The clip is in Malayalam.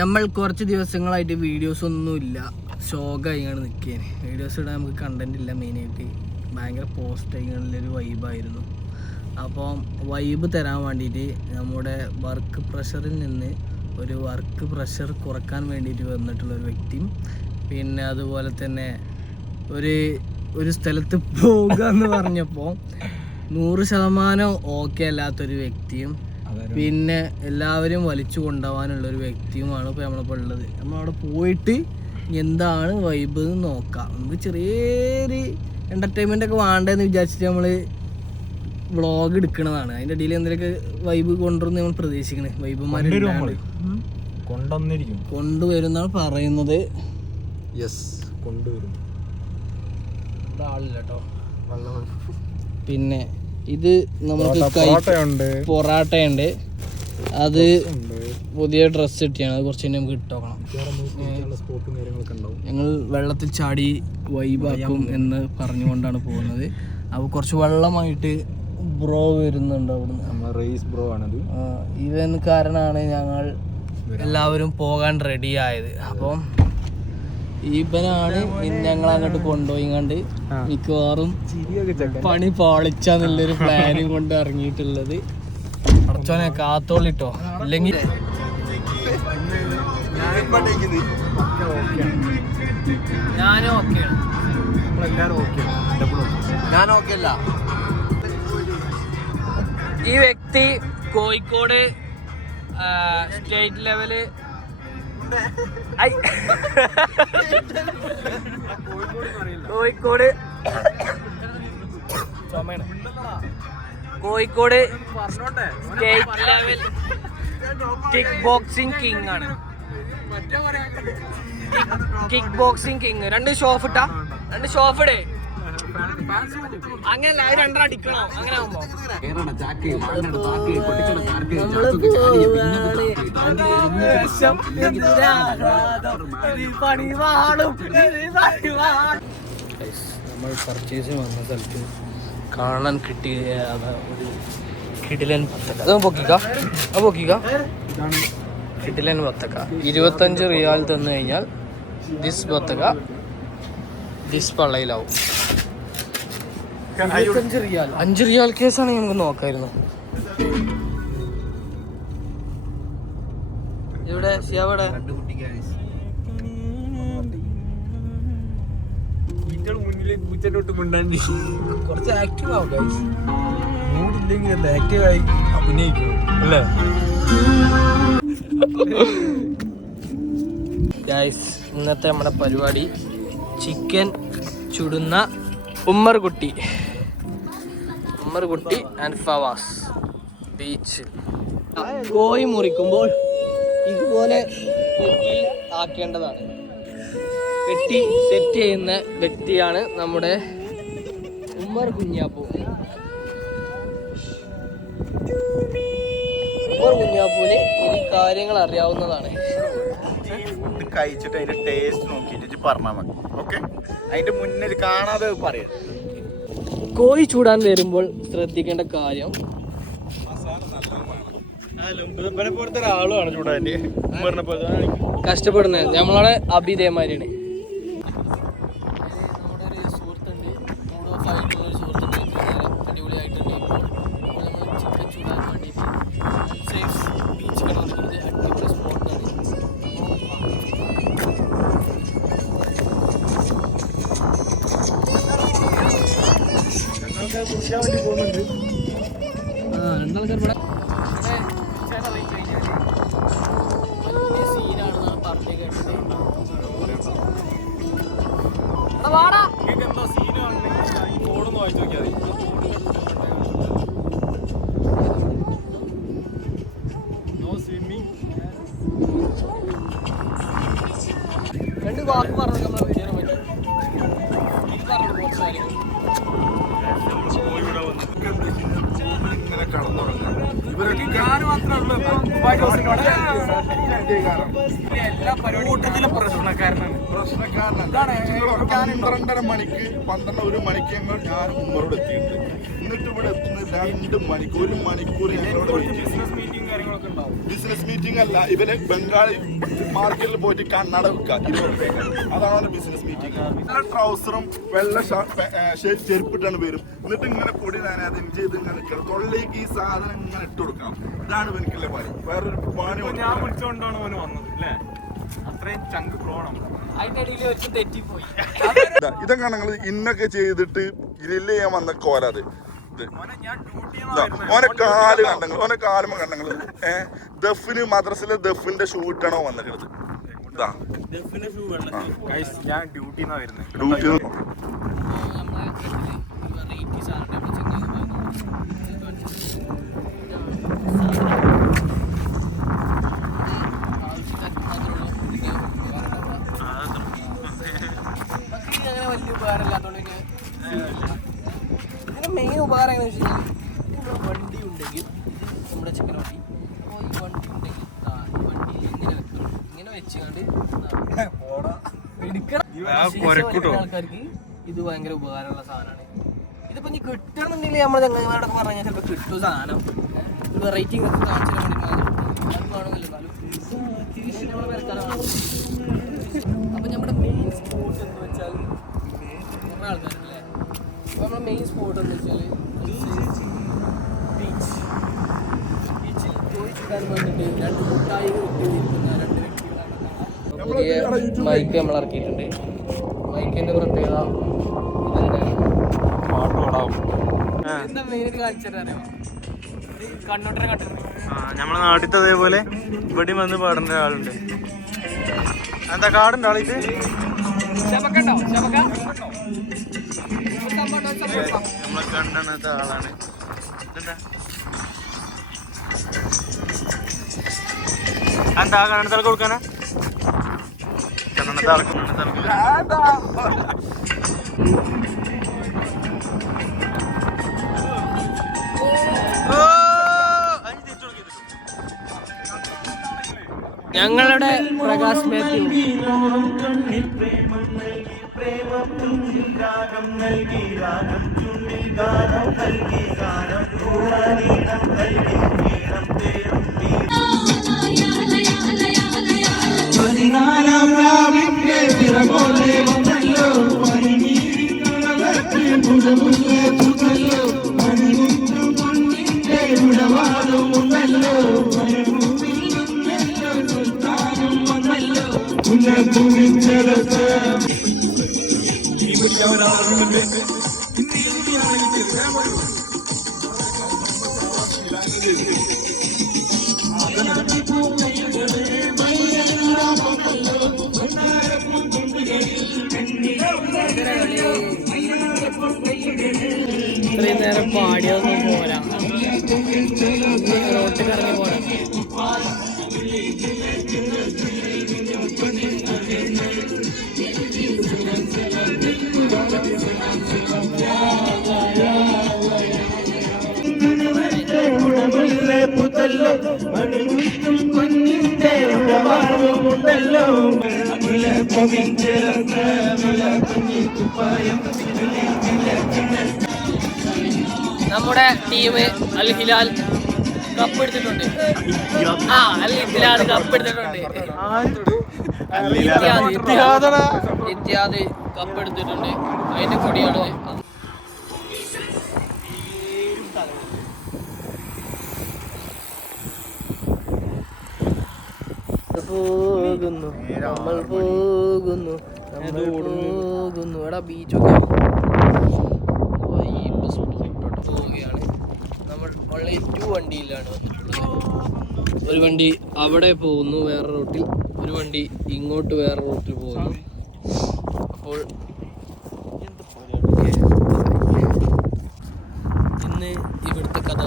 നമ്മൾ കുറച്ച് ദിവസങ്ങളായിട്ട് വീഡിയോസ് ഒന്നുമില്ല, ഷോക്കായിങ്ങനെ നിൽക്കുകയാണ്. വീഡിയോസ് ഇടാൻ നമുക്ക് കണ്ടന്റ് ഇല്ല. മെയിനായിട്ട് ഭയങ്കര പോസ്റ്റിങ്ങുള്ളൊരു വൈബായിരുന്നു. അപ്പം വൈബ് തരാൻ വേണ്ടിയിട്ട് നമ്മുടെ വർക്ക് പ്രഷറിൽ നിന്ന് ഒരു വർക്ക് പ്രഷർ കുറക്കാൻ വേണ്ടിയിട്ട് വന്നിട്ടുള്ളൊരു വ്യക്തിയും, പിന്നെ അതുപോലെ തന്നെ ഒരു സ്ഥലത്ത് പോകുക എന്ന് പറഞ്ഞപ്പോൾ 100% ഓക്കെ അല്ലാത്തൊരു വ്യക്തിയും, പിന്നെ എല്ലാവരും വലിച്ചു കൊണ്ടുപോകാനുള്ളൊരു വ്യക്തിയുമാണ് ഇപ്പോൾ നമ്മളിപ്പോൾ ഉള്ളത്. നമ്മളവിടെ പോയിട്ട് എന്താണ് വൈബ് എന്ന് നോക്കാം. നമുക്ക് ചെറിയൊരു എൻ്റർടൈൻമെൻ്റ് ഒക്കെ വേണ്ടതെന്ന് വിചാരിച്ചിട്ട് നമ്മൾ വ്ളോഗ് എടുക്കണതാണ്. അതിൻ്റെ ഇടയിൽ എന്തെങ്കിലുമൊക്കെ വൈബ് കൊണ്ടുവന്ന് നമ്മൾ പ്രതീക്ഷിക്കണേ. വൈബുമാർ കൊണ്ടുവരുന്നാണ് പറയുന്നത്. ആളില്ല കേട്ടോ. പിന്നെ ഇത് നമുക്ക് പൊറാട്ടയുണ്ട്, അത് പുതിയ ഡ്രസ്സ് കിട്ടിയാണ്, അത് കുറച്ച് നമുക്ക് ഇട്ടോക്കണം. ഞങ്ങൾ വെള്ളത്തിൽ ചാടി വൈബാക്കും എന്ന് പറഞ്ഞുകൊണ്ടാണ് പോകുന്നത്. അപ്പോൾ കുറച്ച് വെള്ളമായിട്ട് ബ്രോ വരുന്നുണ്ട് അവിടുന്ന്. റേസ് ബ്രോ ആണത്. ഇവൻ കാരണമാണ് ഞങ്ങൾ എല്ലാവരും പോകാൻ റെഡി ആയത്. അപ്പം ഇവനാണ് ഞങ്ങൾ അങ്ങോട്ട് കൊണ്ടുപോയിങ്ങാണ്ട് മിക്കവാറും പണി പാളിച്ചാന്നുള്ളൊരു പ്ലാനും കൊണ്ട് ഇറങ്ങിയിട്ടുള്ളത്. കുറച്ചോനെ കാത്തോളിട്ടോ, ഇല്ലെങ്കിൽ ഞാനും ഓക്കെയാണ്. ഞാൻ ഓക്കെ അല്ല. ഈ വ്യക്തി Kozhikode state level Kozhikode state level kick boxing king ആണ്. Kick boxing king. രണ്ട് ഷോഫ് ഇടേ. അങ്ങനല്ല, അത് രണ്ടെണ്ണം അടിക്കണോ? അങ്ങനെ ആവുമ്പോ നമ്മൾ പർച്ചേസിന് വന്ന സ്ഥലത്ത് കാണാൻ കിട്ടിയ ഒരു കിടിലൻ ബത്തക്ക. അത് പൊക്കിക്ക കിടിലൻ ബത്തക്ക. 25 റിയാൽ തന്നു കഴിഞ്ഞാൽ ദിസ് ബത്തക്ക ദിസ് പള്ളയിലാവും. 5 റിയാൽ കേസാണെങ്കിൽ നമുക്ക് നോക്കായിരുന്നു. ഇവിടെ കുറച്ച് ആക്റ്റീവ് ആവും ഗൈസ്. മൂഡില്ലെങ്കിൽ ആക്റ്റീവായി അഭിനയിക്കും അല്ലേ ഗൈസ്? ഇന്നത്തെ നമ്മുടെ പരിപാടി ചിക്കൻ ചുടുന്ന ഉമ്മർകുട്ടി ആൻഡ് ഫവാസ് ബീച്ച്. കോഴി മുറിക്കുമ്പോൾ ഇതുപോലെ വെട്ടി ആക്കേണ്ടതാണ്. വെട്ടി സെറ്റ് ചെയ്യുന്ന വ്യക്തിയാണ് നമ്മുടെ ഉമ്മർ കുഞ്ഞാപ്പു. കുഞ്ഞാപ്പൂന് ഈ കാര്യങ്ങൾ അറിയാവുന്നതാണ്. കഴിച്ചിട്ട് അതിന്റെ ടേസ്റ്റ് നോക്കിയിട്ട് പറഞ്ഞാൽ മതി. ഓക്കെ, അതിന്റെ മുന്നിൽ കാണാതെ പറയാം. കോഴി ചൂടാൻ വരുമ്പോൾ ശ്രദ്ധിക്കേണ്ട കാര്യം, കഷ്ടപ്പെടുന്നത് നമ്മളെ അഭിതേമാരാണ്. നമ്മുടെ ഒരു സുഹൃത്തുണ്ട്, അടിപൊളിയായിട്ടുണ്ട്. ചിക്കൻ ചൂടാൻ വേണ്ടിയിട്ട് ബീച്ച് വന്നിട്ടുണ്ട്. അടിപൊളി സ്പോട്ടാണ്. രണ്ടാൾക്കാർ ഇവിടെ വലിയ സീനാണെന്നാണ് പറഞ്ഞു കേട്ടത്. രണ്ട് വാക്ക് പറഞ്ഞു നമ്മളെ വീഡിയോനെ പറ്റി. പന്ത്രണ്ടര മണിക്ക് 12 മണിക്ക് ഞങ്ങൾ ഞാൻ ഉമ്മറോട് എത്തിയിട്ടുണ്ട്. എന്നിട്ട് ഇവിടെ എത്തുന്നത് 2 മണിക്കൂർ, 1 മണിക്കൂർ ഞങ്ങളോട് ബിസിനസ് മീറ്റിംഗ് അല്ല, ഇവര് ബംഗാളി മാർക്കറ്റിൽ പോയിട്ട് കണ്ണട വെക്കുക 20 രൂപയ്ക്ക്. അതാണ് ബിസിനസ് മീറ്റിംഗ്. നല്ല ട്രൗസറും വെള്ള ചെരുപ്പിട്ടാണ് വരും. എന്നിട്ട് ഇങ്ങനെ പൊടി നനയാതെ ചെയ്ത് ഇങ്ങനെ നിൽക്കണം. തൊള്ളിലേക്ക് ഈ സാധനം ഇങ്ങനെ ഇട്ട് കൊടുക്കണം. ഇതാണ് എനിക്കുള്ള പണി. വേറൊരു പണി ഞാൻ വിളിച്ചോണ്ടാണ് ഓന് വന്നത് അല്ലേ? അത്രയും ചങ്ക് പ്രോണം. ഇതൊക്കെ നിങ്ങൾ ഇന്നൊക്കെ ചെയ്തിട്ട് ഗ്രില്ല് ചെയ്യാൻ വന്ന കോലത്. ഓനെ കാല് കണ്ടെങ്കിൽ ഓനെ കാലുമ കണ്ടെങ്കിൽ ദഫിന് മദ്രസിലെ ദഫിന്റെ ഷൂ ഇട്ടാണോ വന്നിട്ട് ഇതാ ഞാൻ ഡ്യൂട്ടിന്നാ വരുന്നത്. ഡ്യൂട്ടി അങ്ങനെ വലിയ ഉപകാരമില്ലാത്തോണ്ട് മെയിൻ ഉപകാരം എങ്ങനെയാണെന്ന് വെച്ച് കഴിഞ്ഞാൽ വണ്ടി ഉണ്ടെങ്കിൽ നമ്മുടെ ചിക്കൻ വണ്ടി, അപ്പോൾ ഈ വണ്ടി ഉണ്ടെങ്കിൽ വണ്ടി ഇങ്ങനെ വെക്കണം, ഇങ്ങനെ വെച്ചുകൊണ്ട് എടുക്കണം. ആൾക്കാർക്ക് ഇത് ഭയങ്കര ഉപകാരമുള്ള സാധനമാണ്. ഇതിപ്പോൾ ഇനി കിട്ടണമെന്നുണ്ടെങ്കിൽ നമ്മുടെ ചങ്ങന്മാരോടൊക്കെ പറഞ്ഞു കഴിഞ്ഞാൽ ചിലപ്പോൾ കിട്ടും സാധനം. വെറൈറ്റി ഇങ്ങനത്തെ കാണിച്ചാൽ വേണ്ടി കാണുന്നില്ല, എന്നാലും നമ്മൾ വരക്കാനാണ്. അപ്പോൾ നമ്മുടെ മെയിൻ സ്പോട്ട് എന്ന് വെച്ചാൽ കുറേ ആൾക്കാരല്ലേ. അപ്പോൾ നമ്മുടെ മെയിൻ സ്പോട്ട് എന്ന് വെച്ചാൽ ബീച്ച്. ബീച്ചിൽ ചോദിച്ചിടാൻ വന്നിട്ട് 2 മുട്ടായി ഇരിക്കുന്ന 2 വ്യക്തികളാണ്. പുതിയ മൈക്ക് നമ്മൾ ഇറക്കിയിട്ടുണ്ട്. മൈക്കിൻ്റെ പ്രത്യേകത എന്താ മെയിൻ കാണിച്ചിട്ട് കണ്ണോട്ടനെ കണ്ടിട്ടുണ്ട്. നമ്മളെ നാട്ടിലത്തെ അതേപോലെ ഇവിടെ വന്ന് പാടേണ്ട ആളുണ്ട്. എന്താ കാടുണ്ടോ ആളിത്? നമ്മളെ കണ്ടെണ്ണത്തെ ആളാണ്. എന്താ കണ്ണടത്താൽ കൊടുക്കാനാ? കണ്ണടത്താൽ ഞങ്ങളുടെ പ്രകാശ് മാത്യു ഇത്രയും നേരം പാടിയൊന്നും പോരാ, റോട്ടിൽ ഇറങ്ങി പോരാ. നമ്മുടെ ടീം അൽ ഹിലാൽ കപ്പ് എടുത്തിട്ടുണ്ട്. അൽ ഹിലാൽ കപ്പ് എടുത്തിട്ടുണ്ട്. ഇത്യാദി കപ്പ് എടുത്തിട്ടുണ്ട്. അതിന്റെ കൊടിയാണ് പോകുന്നു നമ്മൾ പോകുന്നു നമ്മൾ പോകുന്നു. എടാ ബീച്ചൊക്കെ പോവുകയാണ്. നമ്മൾ ഓൺലി 2 വണ്ടിയിലാണ് വന്നിട്ടുള്ളത്. ഒരു വണ്ടി അവിടെ പോകുന്നു വേറെ റൂട്ടിൽ, ഒരു വണ്ടി ഇങ്ങോട്ട് വേറെ റൂട്ടിൽ പോകുന്നു. അപ്പോൾ ഇന്ന് ഇവിടുത്തെ കഥ